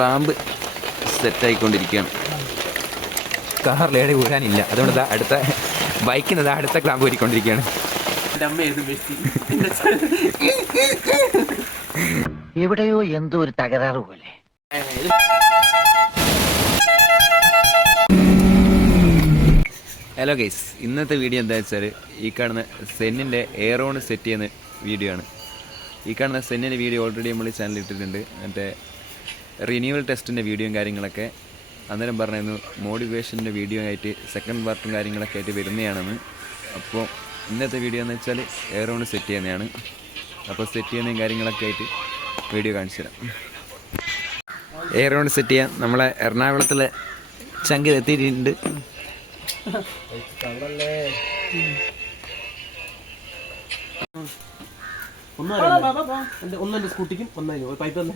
Clamp സെറ്റായിക്കൊണ്ടിരിക്കുകയാണ്. കാറിലേടെ ഊരാനില്ല, അതുകൊണ്ട് അടുത്ത ബൈക്കിന് അടുത്ത ക്ലാമ്പ് ഊരിക്കൊണ്ടിരിക്കുകയാണ്. എവിടെയോ എന്തോ ഒരു തകരാറ് പോലെ. ഹലോ ഗൈസ്, ഇന്നത്തെ വീഡിയോ എന്താ വെച്ചാൽ ഈ കാണുന്ന സെന്നിൻ്റെ എയറോൺ സെറ്റ് ചെയ്യുന്ന വീഡിയോ ആണ്. ഈ കാണുന്ന സെന്നിൻ്റെ വീഡിയോ ഓൾറെഡി നമ്മൾ ചാനലിൽ ഇട്ടിട്ടുണ്ട്. മറ്റേ റിന്യൂവൽ ടെസ്റ്റിൻ്റെ വീഡിയോയും കാര്യങ്ങളൊക്കെ അന്നേരം പറഞ്ഞിരുന്നു. മോട്ടിവേഷൻ്റെ വീഡിയോ ആയിട്ട് സെക്കൻഡ് പാർട്ടും കാര്യങ്ങളൊക്കെ ആയിട്ട് വരുന്നതാണെന്ന്. അപ്പോൾ ഇന്നത്തെ വീഡിയോ എന്ന് വെച്ചാൽ എയറോൺ സെറ്റ് ചെയ്യുന്നതാണ്. അപ്പോൾ സെറ്റ് ചെയ്യുന്നതും കാര്യങ്ങളൊക്കെ ആയിട്ട് വീഡിയോ കാണിച്ചു തരാം. എയറോൺ സെറ്റ് ചെയ്യാൻ നമ്മളെ എറണാകുളത്തിലെ ചങ്കിൽ എത്തിയിട്ടുണ്ട്. ഒന്നെ സ്കൂട്ടിക്കും ഒന്നു പൈപ്പ് തന്നെ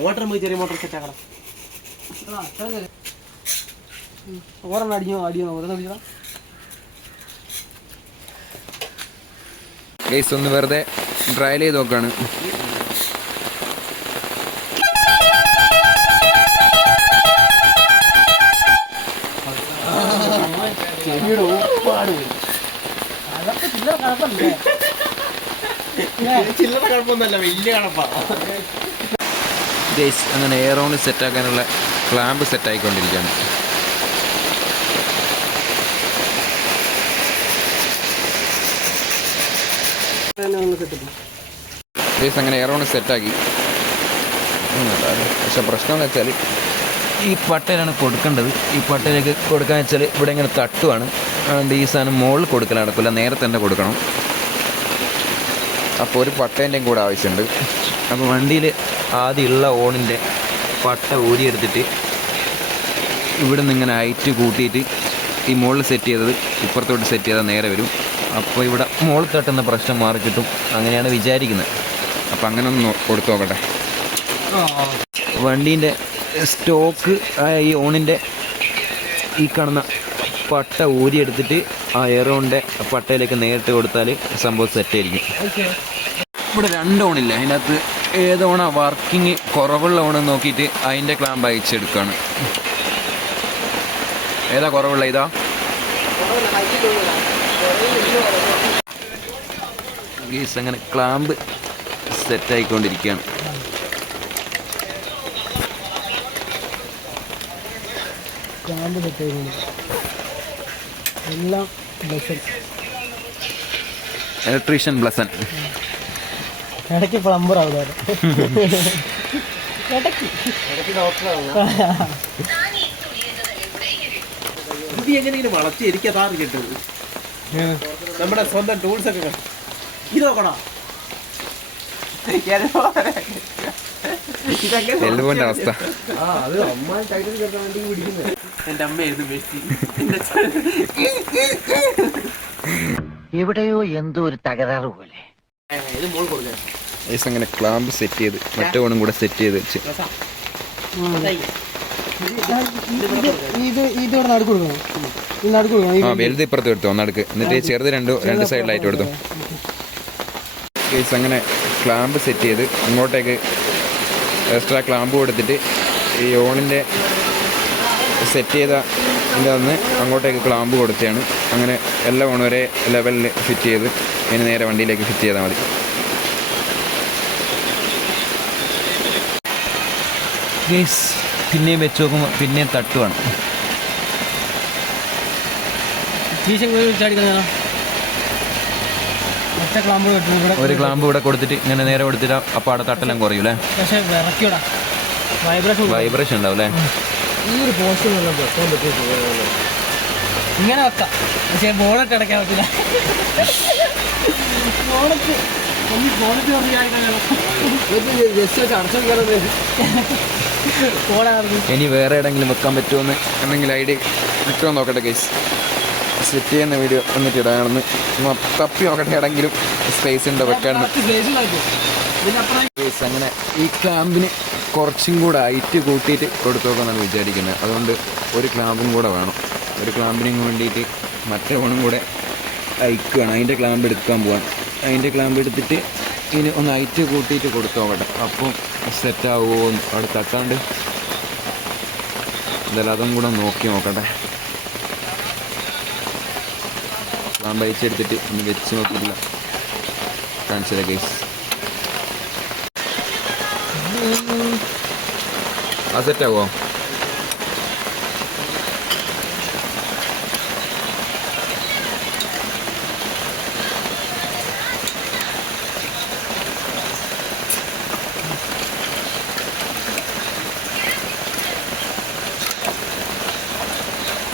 മോട്ടർ പോയി ചെറിയ മോട്ടർ സെറ്റ് ആക്കണം. ഓരെണ്ണം അടിയോ ഓരോന്ന് ഗൈസ് ഒന്ന് വെറുതെ ട്രയൽ ചെയ്ത് നോക്കാണ്. ചില്ലറ കുഴപ്പമൊന്നുമല്ല, വലിയ കഴപ്പാ. ഗൈസ് അങ്ങനെ എയറോൺ സെറ്റാക്കാനുള്ള ക്ലാമ്പ് സെറ്റായിക്കൊണ്ടിരിക്കുകയാണ്. ഗൈസ് അങ്ങനെ എയറോൺ സെറ്റാക്കി. പക്ഷെ പ്രശ്നം എന്ന് വെച്ചാൽ ഈ പട്ടയിലാണ് കൊടുക്കേണ്ടത്. ഈ പട്ടയിലേക്ക് കൊടുക്കാന്ന് വെച്ചാൽ ഇവിടെ ഇങ്ങനെ തട്ടുവാണ്. അതുകൊണ്ട് ഈ സാധനം മുകളിൽ കൊടുക്കൽ നടക്കില്ല, നേരെ തന്നെ കൊടുക്കണം. അപ്പോൾ ഒരു പട്ടേൻ്റെയും കൂടെ ആവശ്യമുണ്ട്. അപ്പോൾ വണ്ടിയിൽ ആദ്യമുള്ള ഓണിൻ്റെ പട്ട ഊരിയെടുത്തിട്ട് ഇവിടെ നിന്ന് ഇങ്ങനെ ഹൈറ്റ് കൂട്ടിയിട്ട് ഈ മുകളിൽ സെറ്റ് ചെയ്തത് ഇപ്പുറത്തോട്ട് സെറ്റ് ചെയ്താൽ നേരെ വരും. അപ്പോൾ ഇവിടെ മുകളിൽ തട്ടുന്ന പ്രശ്നം മാറി കിട്ടും, അങ്ങനെയാണ് വിചാരിക്കുന്നത്. അപ്പോൾ അങ്ങനെ ഒന്ന് കൊടുത്തു നോക്കട്ടെ. വണ്ടീൻ്റെ സ്റ്റോക്ക് ഈ ഓണിൻ്റെ ഈ കാണുന്ന പട്ട ഊരിയെടുത്തിട്ട് ആ എയറോണിൻ്റെ പട്ടയിലേക്ക് നേരിട്ട് കൊടുത്താൽ സംഭവം സെറ്റായിരിക്കും. ഇവിടെ 2 ഓണില്ല, അതിൻ്റെ അകത്ത് ഏതോണ വർക്കിംഗ് കുറവുള്ള ഓണെന്ന് നോക്കിയിട്ട് അതിൻ്റെ ക്ലാമ്പ് അയച്ചെടുക്കുകയാണ്. ഏതാ കുറവുള്ള? ഇതാ. ഗീസ് അങ്ങനെ ക്ലാമ്പ് സെറ്റായിക്കൊണ്ടിരിക്കുകയാണ്. ഇലക്ട്രീഷ്യൻ ബ്ലസൻ ഇടയ്ക്ക് പ്ലംബർ ആവുക. ഇത് എങ്ങനെയെങ്കിലും വളർത്തി എനിക്കതാറ് കിട്ടുന്നത്. നമ്മുടെ സ്വന്തം ടൂൾസ് ഒക്കെ ഇത് നോക്കണോ? എല്ലുപോന്റെ അവസ്ഥ. എന്റെ അമ്മയായിരുന്നു മെസ്സി. എവിടെയോ എന്തോ ഒരു തകരാറ് പോലെ. ഇത് മോൾ കൊടുക്കാൻ അങ്ങനെ ക്ലാമ്പ് സെറ്റ് ചെയ്ത് മറ്റേ ഓണും കൂടെ സെറ്റ് ചെയ്ത് വെച്ച് വലുത് ഇപ്പുറത്ത് എടുത്തോ നടുക്ക്, എന്നിട്ട് ചെറുത് രണ്ട് സൈഡിലായിട്ട് കൊടുത്തു. ഗൈസ് അങ്ങനെ ക്ലാമ്പ് സെറ്റ് ചെയ്ത് ഇങ്ങോട്ടേക്ക് എക്സ്ട്രാ ക്ലാമ്പ് കൊടുത്തിട്ട് ഈ ഓണിൻ്റെ സെറ്റ് ചെയ്ത ഇതിൻ്റെ അന്ന് അങ്ങോട്ടേക്ക് ക്ലാമ്പ് കൊടുത്തതാണ്. അങ്ങനെ എല്ലാ ഓണും ഒരേ ലെവലിൽ ഫിറ്റ് ചെയ്ത് ഇനി നേരെ വണ്ടിയിലേക്ക് ഫിറ്റ് ചെയ്താൽ മതി. ഗൈസ് പിന്നെയും വെച്ച് നോക്കുമ്പോൾ പിന്നെയും തട്ടുവാണ്. ഒരു ക്ലാമ്പ് ഇവിടെ കൊടുത്തിട്ട് ഇങ്ങനെ നേരെ കൊടുത്തിട്ട് അപ്പോൾ അവിടെ തട്ടെല്ലാം കുറയൂലേ? വൈബ്രേഷൻ ഉണ്ടാവും അല്ലേ? ഇങ്ങനെ വെക്കാം, പക്ഷേ ബോണറ്റ് അടയ്ക്കാൻ പറ്റില്ല. ഇനി വേറെ എവിടെയെങ്കിലും വെക്കാൻ പറ്റുമോ എന്തെങ്കിലും ഐഡിയ കിട്ടുമോ നോക്കട്ടെ ഗൈസ്. സെറ്റ് ചെയ്യുന്ന വീഡിയോ എന്നിട്ട് ഇടാണെന്ന് തപ്പി നോക്കട്ടെ, എവിടെയെങ്കിലും സ്പേസ് ഉണ്ടോ വെക്കാണെന്ന്. അങ്ങനെ ഈ ക്ലാമ്പിന് കുറച്ചും കൂടെ ഹൈറ്റ് കൂട്ടിയിട്ട് കൊടുത്തു നോക്കാമെന്നാണ് വിചാരിക്കുന്നത്. അതുകൊണ്ട് ഒരു ക്ലാമ്പും കൂടെ വേണം. ഒരു ക്ലാമ്പിനും വേണ്ടിയിട്ട് മറ്റേ ഓണും കൂടെ അയക്കുകയാണ്. അതിൻ്റെ ക്ലാമ്പ് എടുക്കാൻ പോവാൻ. അതിൻ്റെ ക്ലാമ്പ് എടുത്തിട്ട് ഇനി ഒന്ന് ഹൈറ്റ് കൂട്ടിയിട്ട് കൊടുത്തു അവിടെ, അപ്പം സെറ്റാവുമോ അവിടെ തട്ടാണ്ട്. എന്തായാലും അതും കൂടെ നോക്കി നോക്കട്ടെ. ക്ലാമ്പ് അയച്ചെടുത്തിട്ട് ഒന്ന് വെച്ച് നോക്കിയില്ല, കാണിച്ചത് ഗൈസ്. ആ സെറ്റാവോ?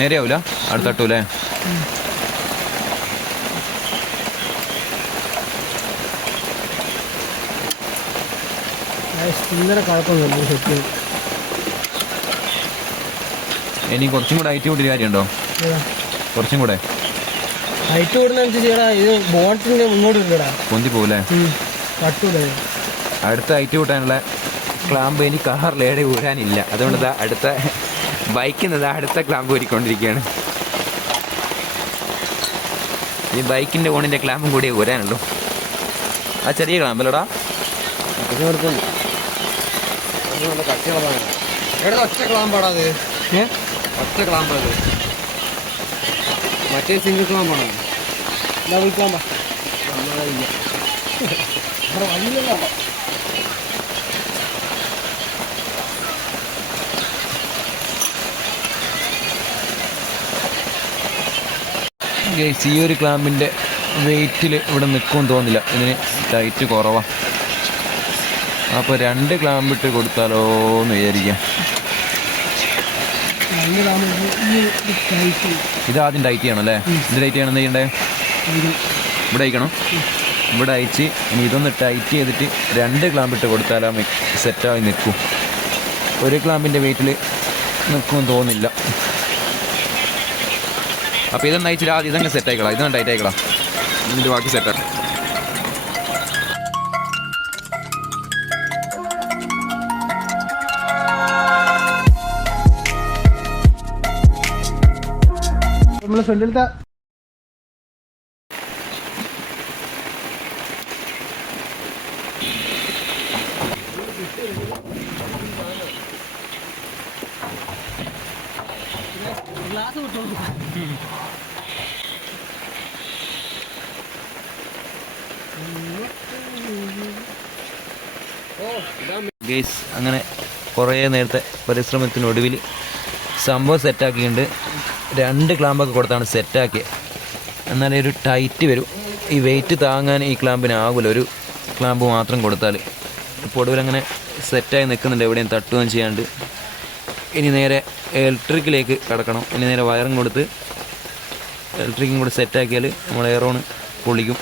നേരെയാവൂല, അവിടെ തട്ടൂലേ? ഇനി കുറച്ചും കൂടെ ഹൈറ്റ് കൂട്ടിയ കാര്യമുണ്ടോ? കുറച്ചും കൂടെ ഹൈറ്റ് കൂടുന്നതനുസരിച്ച് ഇത് ബോട്ടിന്റെ മുന്നോട്ട് ഇല്ലടാ, പൊന്തി പോകൂലേ? തട്ടൂലേ? അടുത്ത ഹൈറ്റ് കൂട്ടാനുള്ള ക്ലാമ്പ് ഇനി കാറിൽ ഏടെ ഊരാനില്ല. അതുകൊണ്ട് ഇതാ അടുത്ത ബൈക്കിൽ നിന്ന് അടുത്ത ക്ലാമ്പ് ഊരിക്കൊണ്ടിരിക്കുകയാണ്. ഈ ബൈക്കിൻ്റെ ഓണിൻ്റെ ക്ലാമ്പും കൂടിയേ ഊരാനുള്ളൂ. ആ ചെറിയ ക്ലാമ്പല്ലടാ, ഒറ്റ ക്ലാമ്പാടാ അത്, ഒറ്റ ക്ലാമ്പാ അത്. മറ്റേ സിംഗിൾ ക്ലാമ്പാണോ? ഡബിൾ ക്ലാമ്പാ. ഈ ഒരു ക്ലാമ്പിൻ്റെ വെയിറ്റിൽ ഇവിടെ നിൽക്കുമെന്ന് തോന്നില്ല, ഇതിന് ടൈറ്റ് കുറവാണ്. അപ്പോൾ 2 ക്ലാമ്പിട്ട് കൊടുത്താലോ എന്ന് വിചാരിക്കാം. ഇതാദ്യം ടൈറ്റ് ചെയ്യണം അല്ലേ? ഇത് ടൈറ്റ് ചെയ്യണം. എന്താ ചെയ്യണ്ടേ? ഇവിടെ അയക്കണം. ഇവിടെ അയച്ച് ഇനി ഇതൊന്ന് ടൈറ്റ് ചെയ്തിട്ട് 2 ക്ലാമ്പിട്ട് കൊടുത്താലാ സെറ്റായി നിൽക്കും. ഒരു ക്ലാമ്പിൻ്റെ വെയിറ്റിൽ നിൽക്കുമെന്ന് തോന്നില്ല. അപ്പോൾ ഇതൊന്ന് അയച്ചിട്ട് ആദ്യം ഇതങ്ങ് സെറ്റ് ആയിക്കളാം. ഇതൊന്ന് ടൈറ്റ് ആയിക്കളാം, ഇതിൻ്റെ ബാക്കി സെറ്റാക്കാം. നമ്മളെ ഫ്രണ്ടിലത്തെ ഗൈസ്, അങ്ങനെ കുറേ നേരത്തെ പരിശ്രമത്തിനൊടുവിൽ സംഭവം സെറ്റാക്കിയിട്ടുണ്ട്. 2 ക്ലാമ്പൊക്കെ കൊടുത്താണ് സെറ്റാക്കിയത്. എന്നാലേ ഒരു ടൈറ്റ് വരും. ഈ വെയിറ്റ് താങ്ങാൻ ഈ ക്ലാമ്പിനാകില്ല, ഒരു ക്ലാമ്പ് മാത്രം കൊടുത്താൽ. ഇപ്പോൾ ഒടുവിലങ്ങനെ സെറ്റായി നിൽക്കുന്നുണ്ട്, എവിടെയും തട്ടുകയും ചെയ്യാണ്ട്. ഇനി നേരെ ഇലക്ട്രിക്കിലേക്ക് കിടക്കണം. ഇനി നേരെ വയറും കൊടുത്ത് ഇലക്ട്രിക്കും കൂടെ സെറ്റാക്കിയാൽ നമ്മൾ എയറോൺ പൊളിക്കും.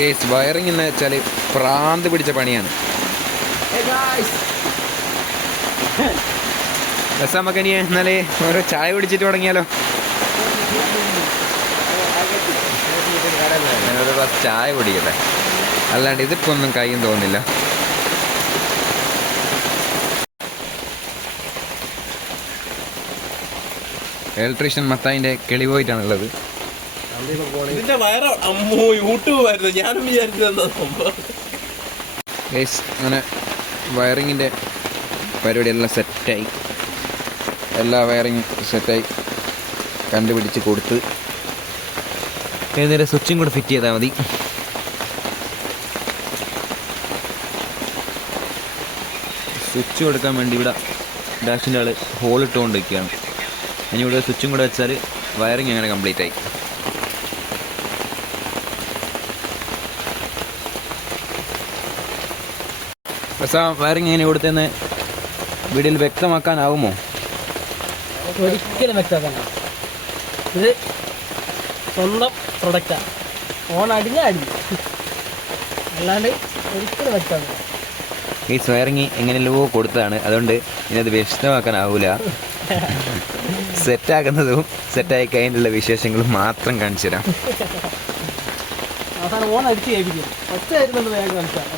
ഗൈസ്, വയറിംഗ് എന്ന് വെച്ചാൽ പ്രാന്ത് പിടിച്ച പണിയാണ്. നമുക്ക് ഇനി എന്നാലേ ഓരോ ചായ പിടിച്ചിട്ട് തുടങ്ങിയാലോ? ഞാനൊരു ഗ്ലാസ് ചായ കുടിക്കട്ടെ, അല്ലാണ്ട് ഇതിപ്പോൾ ഒന്നും കയ്യും തോന്നില്ല. ഇലക്ട്രീഷ്യൻ മത്തായിൻ്റെ കിളി പോയിട്ടാണുള്ളത്. ഇതിന്റെ വയറ അമ്മോ യൂട്യൂബ് ആയിരുന്നു, ഞാനും വിചാരിച്ചത്. അങ്ങനെ വയറിങ്ങിൻ്റെ പരിപാടിയെല്ലാം സെറ്റായി, എല്ലാ വയറിങ് സെറ്റായി കണ്ടുപിടിച്ച് കൊടുത്ത് ഏതൊരു സ്വിച്ചും കൂടെ ഫിറ്റ് ചെയ്താൽ മതി. സ്വിച്ച് കൊടുക്കാൻ വേണ്ടി ഇവിടെ ഡാഷിൻ്റെ ആൾ ഹോൾ ഇട്ടുകൊണ്ട് വയ്ക്കുകയാണ്. ഇനി ഇവിടെ സ്വിച്ചും കൂടെ വെച്ചാൽ വയറിങ് അങ്ങനെ കംപ്ലീറ്റ് ആയി. പക്ഷേ വയറിങ് എങ്ങനെ കൊടുത്തതെന്ന് വീഡിയോയിൽ വ്യക്തമാക്കാനാവുമോ? ഒരിക്കലും വ്യക്തമാക്കാൻ. ഇത് സ്വന്തം പ്രൊഡക്റ്റാണ്, ഓൺ അടിഞ്ഞാൽ അടിഞ്ഞു, അല്ലാണ്ട് ഒരിക്കലും വ്യക്തമാക്കാം. ഈ വയറിങ് എങ്ങനെയല്ലോ കൊടുത്തതാണ്, അതുകൊണ്ട് ഇനി അത് വ്യക്തമാക്കാനാവില്ല. സെറ്റാക്കുന്നതും സെറ്റായി കഴിഞ്ഞിട്ടുള്ള വിശേഷങ്ങളും മാത്രം കാണിച്ചു തരാം. അവസാനം ഓൺ അടിച്ച് കേൾപ്പിക്കും. ഒറ്റ ആയിരുന്നുണ്ട് വേഗം കാണിച്ചാൽ.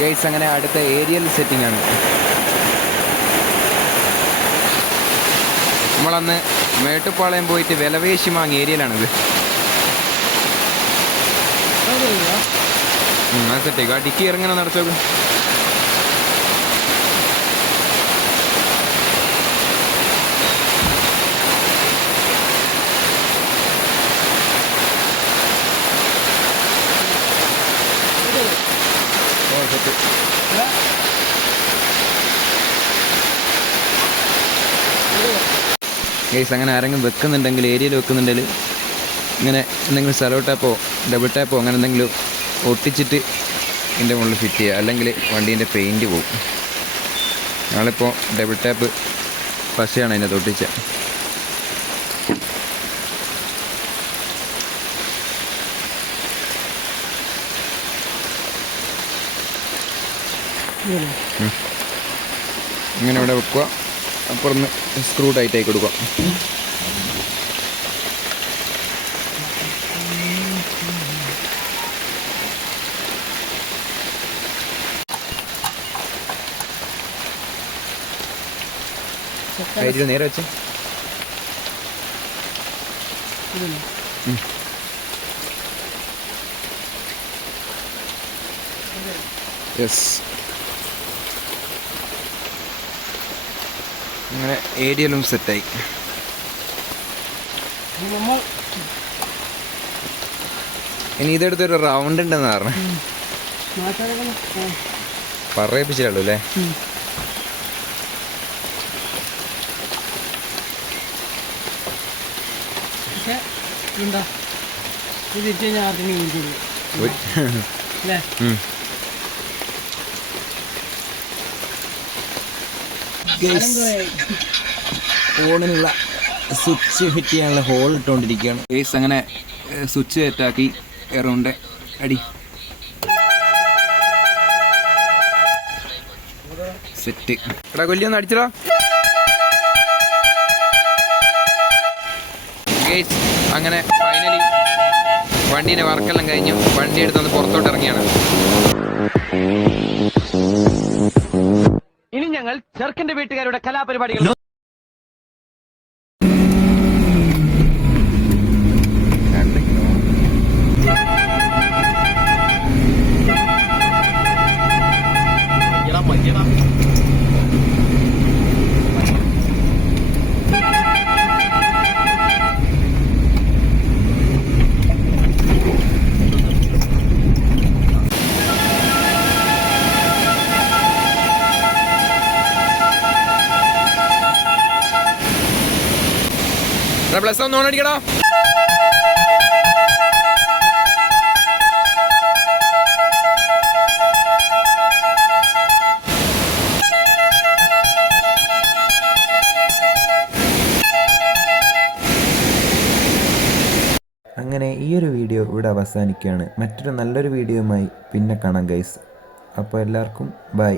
ഗൈസ്, അങ്ങനെ അടുത്ത ഏരിയൽ സെറ്റിംഗ് ആണ്. നമ്മളന്ന് മേട്ടുപ്പാളയം പോയിട്ട് വിലവേശി വാങ്ങിയ ഏരിയയിലാണിത്. അത് സെറ്റേക്ക് ആ ഡിക്കി ഇറങ്ങനെ നടത്തോക്ക്. ഗൈസ് അങ്ങനെ ആരെങ്കിലും വെക്കുന്നുണ്ടെങ്കിൽ, ഏരിയയിൽ വെക്കുന്നുണ്ടെങ്കിൽ ഇങ്ങനെ എന്തെങ്കിലും സെലോ ടാപ്പോ ഡബിൾ ടാപ്പോ അങ്ങനെ എന്തെങ്കിലും ഒട്ടിച്ചിട്ട് ഇതിൻ്റെ മുകളിൽ ഫിറ്റ് ചെയ്യുക, അല്ലെങ്കിൽ വണ്ടീൻ്റെ പെയിൻറ്റ് പോകും. ഞങ്ങളിപ്പോൾ ഡബിൾ ടാപ്പ് പശയാണ് അതിനകത്ത് ഒട്ടിച്ചത്. ഇങ്ങനെ ഇവിടെ വെക്കുക, അപ്പുറന്ന് സ്ക്രൂ ടൈറ്റായി കൊടുക്കുക. നേരെ വെച്ച് യെസ്. അങ്ങനെ ഏരിയയിലും സെറ്റായി. ഇനി ഇതെടുത്തൊരു റൗണ്ട് ഉണ്ടെന്ന് പറഞ്ഞു പറയിപ്പിച്ചിട്ടുള്ളൂ അല്ലേ? ഫോണിനുള്ള സ്വിച്ച് ഫിറ്റ് ചെയ്യാനുള്ള ഹോൾ ഇട്ടുകൊണ്ടിരിക്കുകയാണ്. കേസ് അങ്ങനെ സ്വിച്ച് സെറ്റാക്കി എറൗണ്ട് അടി സെറ്റ്. എടാ കൊല്ലിയൊന്ന് അടിച്ചടാ. കേസ് അങ്ങനെ ഫൈനലി വണ്ടീൻ്റെ വർക്കെല്ലാം കഴിഞ്ഞു. വണ്ടി എടുത്തൊന്ന് പുറത്തോട്ട് ഇറങ്ങിയാണ്. ഇനി ഞങ്ങൾ ചെറുക്കന്റെ വീട്ടുകാരുടെ കലാപരിപാടികൾ പ്ലസ് ഒന്ന് ഓണടിക്കടാ. അങ്ങനെ ഈ ഒരു വീഡിയോ ഇവിടെ അവസാനിക്കുകയാണ്. മറ്റൊരു നല്ലൊരു വീഡിയോയുമായി പിന്നെ കാണാം ഗൈസ്. അപ്പോൾ എല്ലാവർക്കും ബൈ.